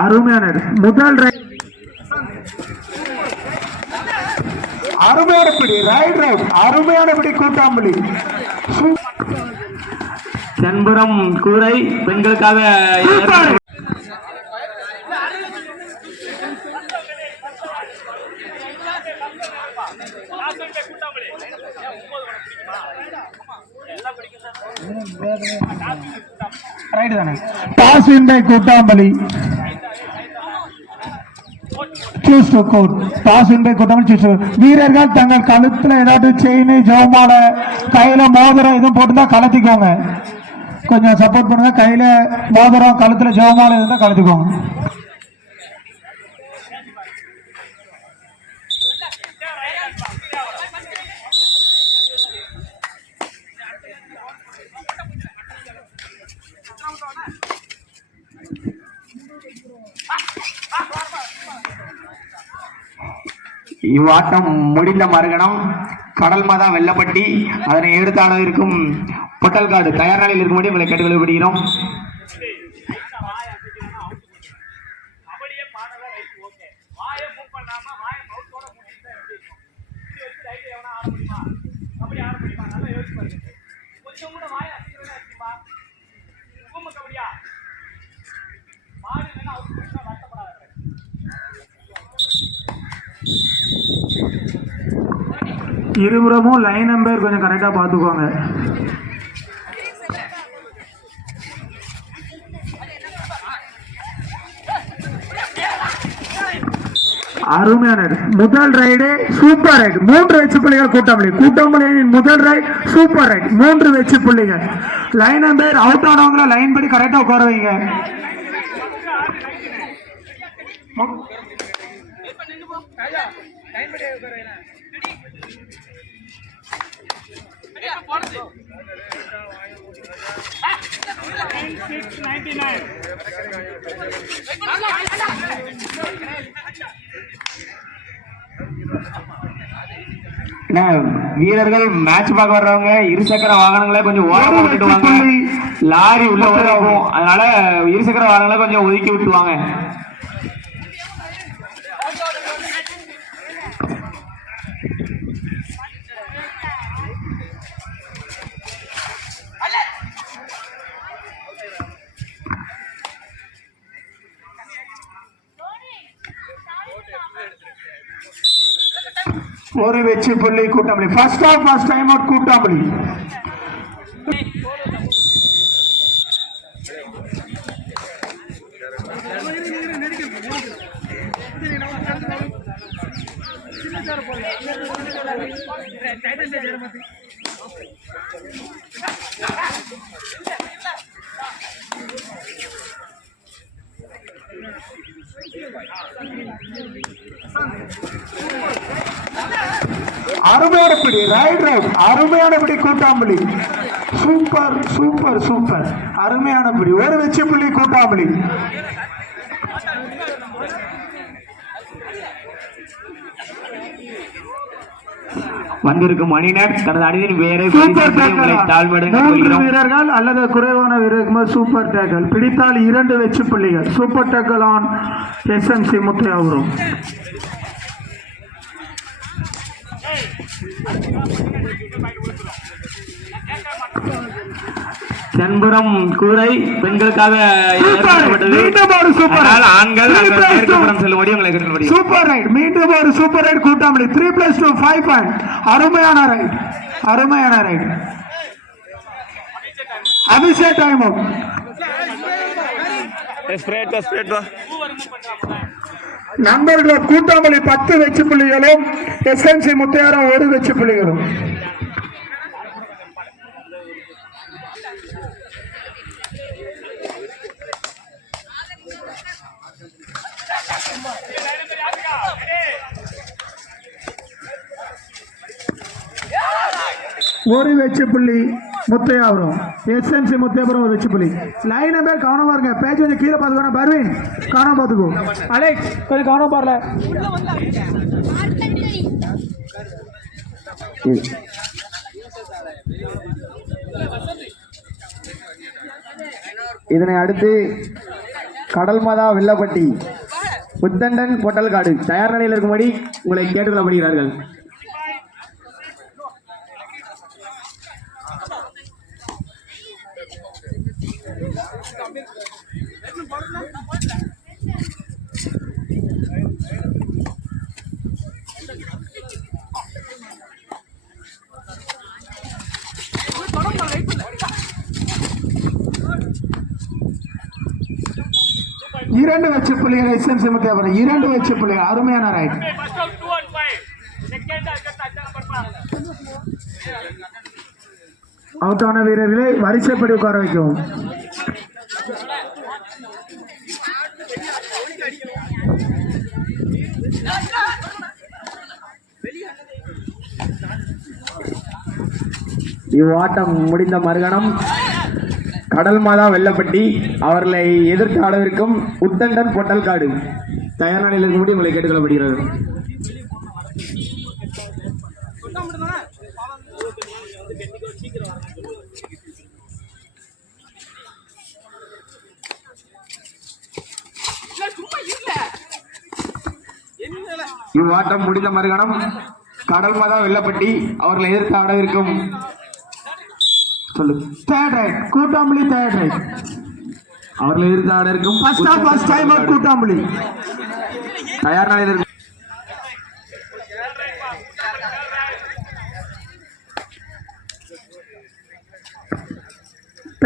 அருமையான முதல் அருமையான பிடி ரைட் ரைட் அருமையான பிடி கூட்டாம்புலி. சென்புரம் கூரை பெண்களுக்காக ரைட் தானே டாஸ் வின் பை கூட்டாம்பலி. வீரர்கள் தங்கள் கழுத்துல ஏதாவது செயின் ஜவுமாலை கையில மோதிரம் எதுவும் போட்டுதான் கலத்திக்கோங்க. கொஞ்சம் சப்போர்ட் பண்ணுங்க. கையில மோதிரம் கழுத்துல ஜவுமாலை இருந்தா கலத்திக்கோங்க. இவ்வாட்டம் முடிந்த மறுகணம் கடல் மாதா வெள்ளப்பட்டி அதனை எடுத்தாள இருக்கும் பொட்டல்காடு தயார் நிலையில் இருக்கும்படி உங்களை கேட்டுக்கொள்ளப்படுகிறோம். இருபுறமும் லைன் நம்பர் கொஞ்சம் கரெக்டா பாத்துக்கோங்க. அருமையான முதல் ரைடு சூப்பர் ரைட் 3 வெச்சு புள்ளிகள் கூட்டாம்பலியின் முதல் ரைட் சூப்பர் ரைட் 3 வெச்சு புள்ளிகள். லைன் நம்பர் அவுட் ஆனவங்கள லைன் படி கரெக்டா உட்கார வைங்க. வீரர்கள் மேட்ச் பார்க்க வர்றவங்க இருசக்கர வாகனங்களை கொஞ்சம் ஓரம் விட்டுவாங்க. லாரி உள்ள வரும், அதனால இருசக்கர வாகனங்களை கொஞ்சம் ஒதுக்கி விட்டுவாங்க. ஒரு வெச்சு புள்ளி கூட்டாம்பலி. First of first time out கூட்டாம்பலி. அருமையான பிடி ரைட் ரைட் அருமையான பிடி கூட்டாம்பலி. சூப்பர் சூப்பர் சூப்பர் அருமையான பிடி. ஒரு வெச்சு புள்ளி கூட்டாம்பலி. வந்திருக்கும் மணினர் தனது அணியின் வேறு வீரர்கள் அல்லது குறைவான வீரர்கள் சூப்பர் டேக்கல் பிடித்தால் 2 வெச்சு புள்ளிகள். Super tackle on SMC Muthaiyapuram. சென்புரம் கூரை பெண்களுக்காக ஆண்கள் செல்லும்படி உங்களை கேட்டுக்கொள்கிறேன். சூப்பர் ரைட் மீண்டும் ஒரு சூப்பர் ரைட் கூட்டாம்பலி. 3+2 5 பாயிண்ட். அருமையான ரைட் அருமையான ரைட். Abhishek time out. நண்பர்கள் கூட்டாம்பலி 10 வெச்சு புள்ளிகளும் SMC முத்தையாரம் 1 வெச்சு புள்ளிகளும். ஒரு வெச்சு புள்ளி முத்தையாபுரம். SMC முத்தையாபுரம் 1 வெச்சு புள்ளி. லைன் நம்பர் கவனம் பாருங்க. பேஜ் கொஞ்சம் கீழே பார்த்துக்கோங்க. பர்வீன் கவனம் பார்த்துக்கோ. அலெக்ஸ் கொஞ்சம் கவனம் பாருல. இதனை அடுத்து கடல் மாதா வெள்ளப்பட்டி புத்தண்டன் பொட்டல்காடு தயார் நிலையில் இருக்கும்படி உங்களை கேட்டுக்கொள்ளப்படுகிறார்கள். இரண்டு வெச்சு புள்ளிகள் எஸ்எம்சி முத்தியாபுரம், இரண்டு வெச்சு புள்ளிகள், அருமையான ரைட். அவுட் ஆன வீரர்களை வரிசைப்படி உட்கார வைக்கவும். இவ்வாட்டம் முடிந்த மறுகணம் கடல் மாதா வெள்ளப்பட்டி அவர்களை எதிர்த்து ஆடவிருக்கும் உத்தண்டன் பொட்டல்காடு தயார் நிலையில் இருக்கும்படி உங்களை கேட்டுக்கொள்ளப்படுகிறது. இவ்வாட்டம் முடிந்த மறுகணம் கடல் மாதா வெள்ளப்பட்டி அவர்களை எதிர்த்து ஆடவிருக்கும் சொல்லு third right Koottampuli, third right அவர்களை எதிர்த்து ஆட இருக்கும் ஃபர்ஸ்ட் டைம் அவுட் கூட்டாம்புலி. தயார் நிலையில் இருக்கும்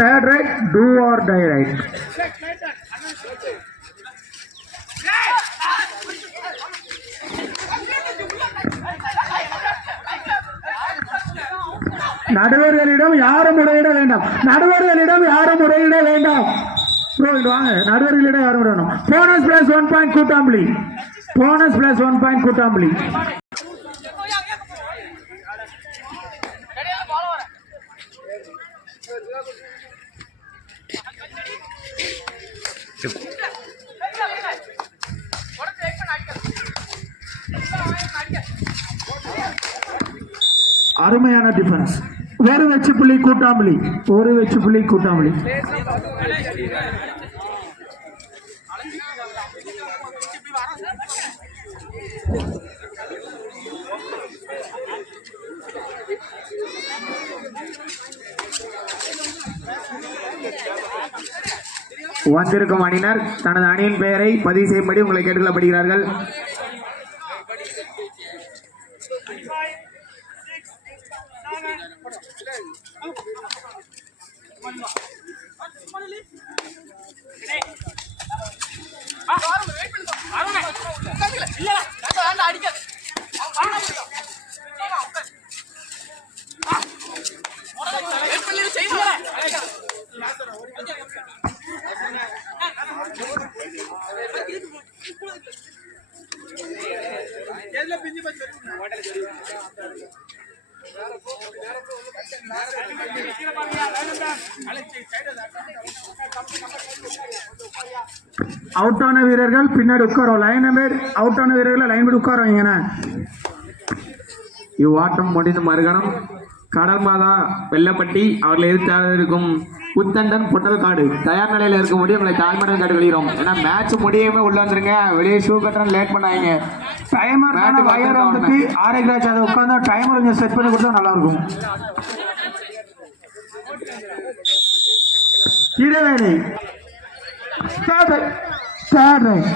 third raid do or die raid. நடுவர்களிடம் யாரும் முறையிட வேண்டாம், நடுவர்களிடம் யாரும் முறையிட வேண்டாம். வாங்க, நடுவர்களிடம் யாரும் விடணும். Bonus plus 1 point Koottampuli, bonus plus 1 point Koottampuli. அருமையான டிஃபென்ஸ். ஒரு வெச்சு புள்ளி கூட்டாம்புலி, ஒரு வெச்சு புள்ளி கூட்டாம்புலி. வந்திருக்கும் அணியினர் தனது அணியின் பெயரை பதிவு செய்யும்படி உங்களை கேட்டுக்கொள்ளப்படுகிறார்கள். அவுட் ஆன வீரர்கள் பின்னாடி உட்காரும். லைன் நம்பர் அவுட் ஆன வீரர்களை லைன் படி உட்கார வைங்க. இவ்வாட்டம் முடிந்த மறுகணம் கடல் மாதா வெள்ளப்பட்டி அவர்களை எதிர்த்து இருக்கும் புத்தண்டன் பொட்டல்காடு தயார் நிலையில் இருக்க முடியும் உங்களை தாழ்மையுடன் கேட்டுக்கொள்கிறோம். ஏன்னா மேட்ச் முடியுமே உள்ள வந்துருங்க, வெளியே ஷூ கட்டுறேன் லேட் பண்ணாங்க. டைமர் வயர் வந்துட்டு ஆரோக்கியராஜ் அதை உட்காந்து டைமர் கொஞ்சம் செட் பண்ணி கொடுத்தா நல்லா இருக்கும். இடைவேளை தேர்ட் ரைட்.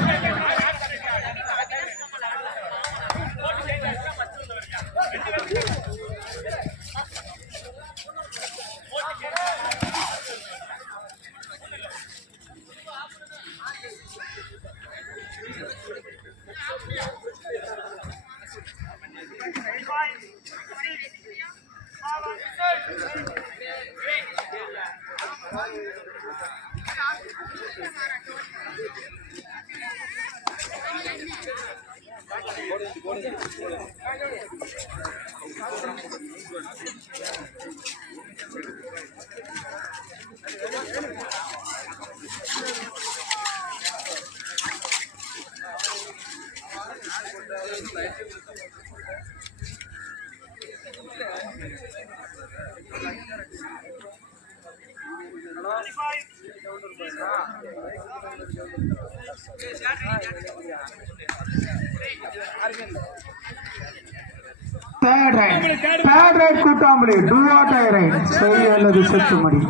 தேர்ட் ரைட் கூட்டாமலே டூ ஆர் டை ரைட் செய் அல்லது செத்து மடி.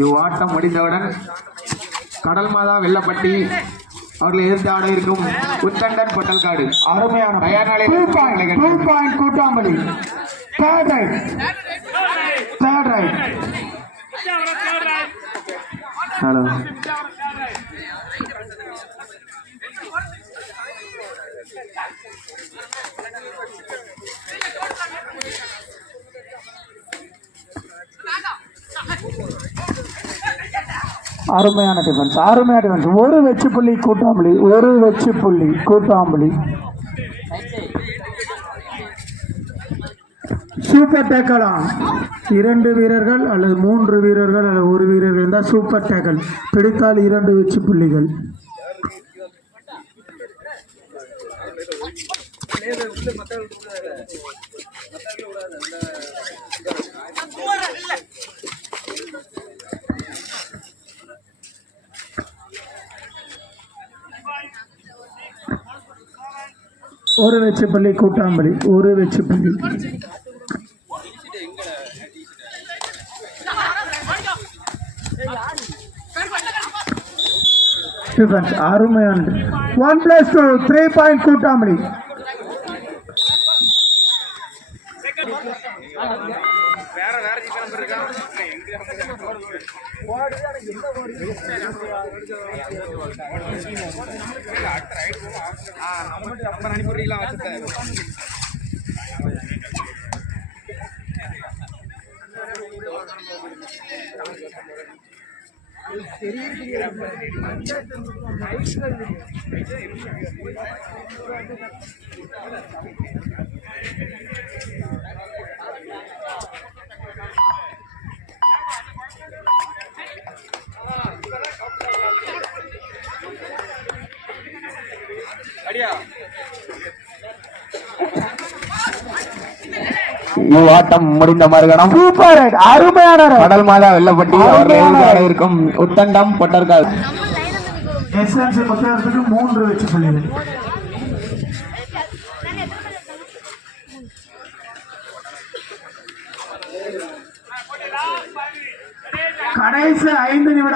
இவ்வாட்டம் முடிந்தவுடன் கடல் மாதா வெள்ளப்பட்டி அவர்களை எதிர்த்து ஆட இருக்கும் உத்தண்டன் பொட்டல்காடு அருமையான தயார் நிலை கூட்டாமலி. தேர்ட் ரைட் ஹலோ அருமையான டிஃபென்ஸ் ஒரு வெச்சு புள்ளி கூட்டாம்பலி. சூப்பர் டேக்கலாம். 2 வீரர்கள் அல்லது 3 வீரர்கள் அல்லது 1 வீரர்கள் இருந்தால் சூப்பர் டேக்கல் பிடித்தால் 2 வெச்சு புள்ளிகள். ஒரு வெச்சு புள்ளி கூட்டாம்பலி. அருமையான 1+2 3 பாயிண்ட் கூட்டாம்பலி. இவ்வாட்டம் முடிந்த மறுகணம் சூப்பர் அருமையான கடல் மாதா வெள்ளப்பட்டி அவர்களை எதிர்த்து ஆட இருக்கும் உத்தண்டம் பொட்டல்காடு எஸ்என்சி மொத்தத்துக்கு 3 வெச்சு புள்ளிகள். கடைசி 5 நிமிட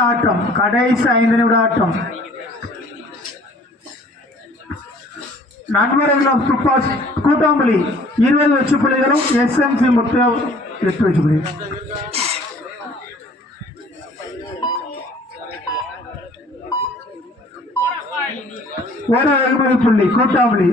ஆட்டம். நண்பர்கள் ஆஃப் சூப்பர் கூட்டாம்பலி 20 வெச்சு புள்ளிகளும் எஸ்எம்சி முற்று 8 வெச்சு புள்ளிகள். ஒரு வெகுமதி புள்ளி கூட்டாம்பலி.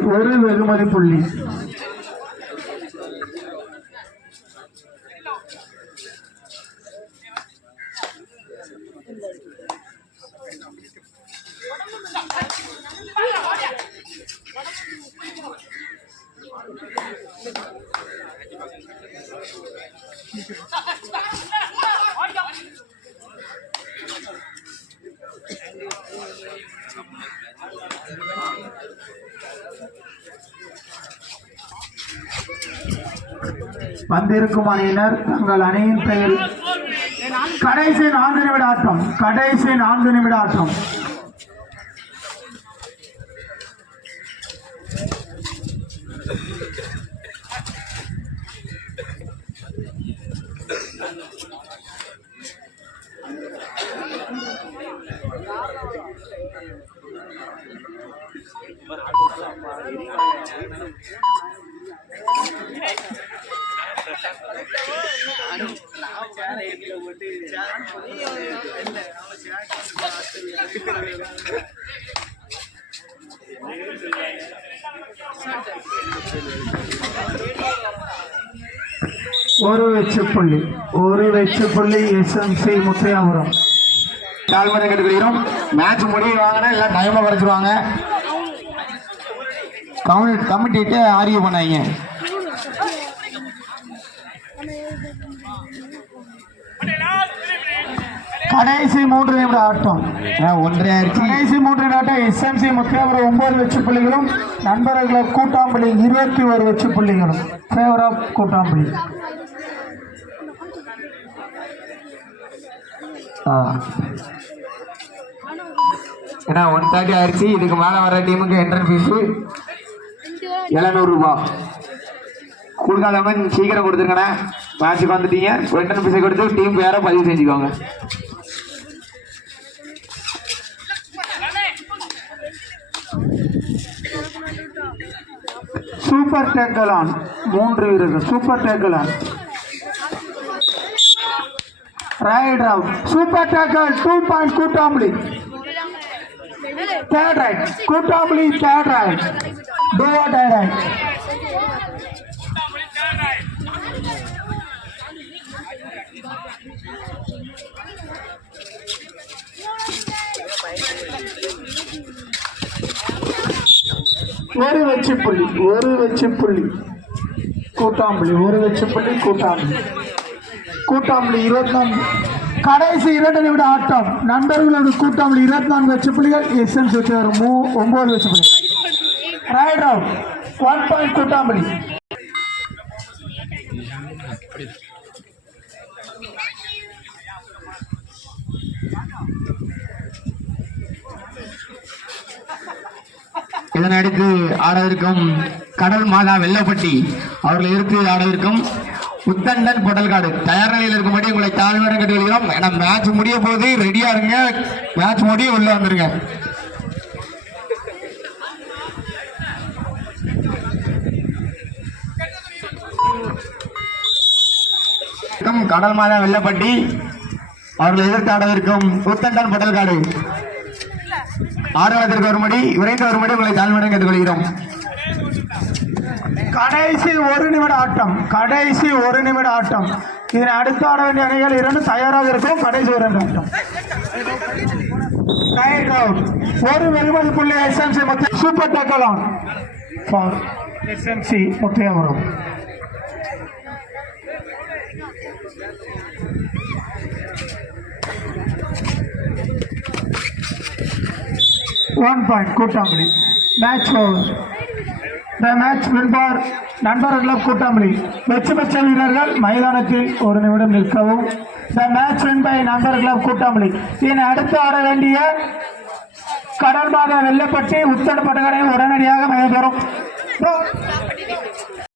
வந்திருக்கும் அணியினர் தங்கள் அணியின் பெயர். கடைசி 4 நிமிட ஆட்டம். ஒரு வெச்சு புள்ளி எஸ்எம்சி முத்தையாபுரம். தாழ்மறை கேட்டுக்கிறோம். மேட்ச் முடிவு வாங்கினா எல்லாம் டைமை குறைச்சிருவாங்க. கமிட்டிட்டு ஆர்கியூ பண்ணாங்க. கடைசி 3 நிமிட ஆட்டம். ஒன்றரை ஆயிடுச்சு. கடைசி 3 நிமிட ஆட்டம். எஸ்எம்சி முத்தியாபுரம் 9 வெற்றி புள்ளிகளும் நண்பர்கள் கூட்டாம்பள்ளி 21 வெற்றி புள்ளிகளும். Favour of Koottampuli. ஏன்னா 130 ஆயிடுச்சு. இதுக்கு மேல வர டீமுக்கு என்ட்ரன்ஸ் ஃபீஸ் 700 ரூபாய். கொடுக்காதவங்க சீக்கிரம் கொடுத்துருங்கண்ணே. மேட்சுக்கு வந்துட்டீங்க, என்ட்ரன்ஸ் ஃபீஸை கொடுத்து டீம் பேரை பதிவு செஞ்சுக்கோங்க. சூப்பர் டேக்கல் ஆன் 3 வீரர்கள். Super tackle on. Raid out. Super tackle 2 point Koottampuli. Third raid Koottampuli. Third raid. Do or die raid. ஒரு வெற்றி புள்ளி. கூட்டாம்பள்ளி 1 வெற்றி புள்ளி. கூட்டாம்பள்ளி 24. கடைசி 2 நிமிட ஆட்டம். நண்பர்களோட கூட்டாம்பள்ளி 24 வெற்றி புள்ளிகள். எஸ்எம்சி 9 வெற்றி புள்ளி. Raid out 1 point Koottampuli. இதனை அடுத்து ஆடவிருக்கும் கடல் மாதா வெள்ளப்பட்டி அவர்கள் எதிர்த்து ஆடவிருக்கும் உத்தண்டன் பொட்டல்காடு தயார் நிலையில் இருக்கும்படி உங்களை தாழ்மையுடன் கேட்டுக்கொள்கிறோம். ஏன்னா மேட்ச் முடிய போது ரெடியா இருங்க. மேட்ச் முடிய உள்ள வந்துருங்க. கடல் மாதா வெள்ளப்பட்டி அவர்கள் எதிர்த்து ஆடவிருக்கும் உத்தண்டன் பொட்டல்காடு ஆடுகளத்திற்கு வரும்படி விரைந்து வரும்படி உங்களை தாழ்மையுடன் கேட்டுக்கொள்கிறோம். கடைசி 1 நிமிட ஆட்டம். இதனை அடுத்து ஆட வேண்டிய அணிகள் 2 தயாராக இருக்கும். கடைசி 1 நிமிட ஆட்டம். Right out. ஒரு வெறுமதி புள்ளி SMC Muthiyapuram. Super tackle on for SMC Muthiyapuram. One point Koottampuli. Match over. The match win for நண்பர்கள் கூட்டாம்பள்ளி. வெற்றி பெற்ற வீரர்கள் மைதானத்தில் 1 நிமிடம் நிற்கவும். The match win by நண்பர்கள் கூட்டாம்பள்ளி. இதனை அடுத்து ஆட வேண்டிய கடல் மாதா வெள்ளப்பட்டி உத்தர பட்டகரை உடனடியாக மையப்பெறும்.